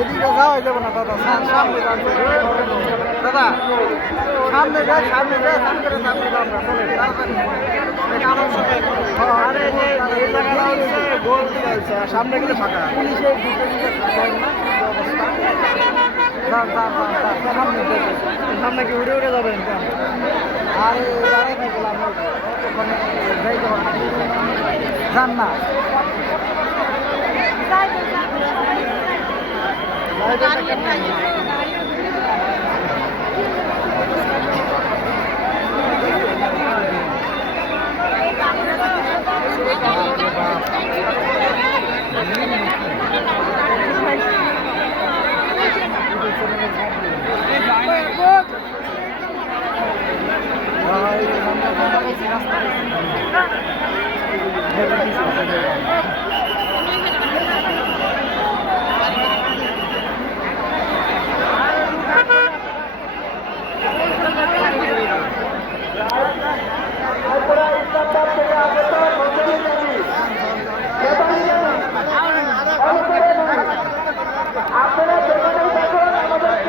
এদিকে যাওয়াই যাবো না দাদা, সামনে দাদা, সামনে যায় সামনে যায় সামনে সামনে আমরা চলে তাড়াতাড়ি। আরে এই জায়গাটা হচ্ছে গোল দিয়ে হচ্ছে, সামনে গেলে ফাঁকা। পুলিশের সামনে কি উড়ে উড়ে যাবেন? আরে দাঁড়িয়ে থাকলাম ওখানে যাইতে পারবো যান না।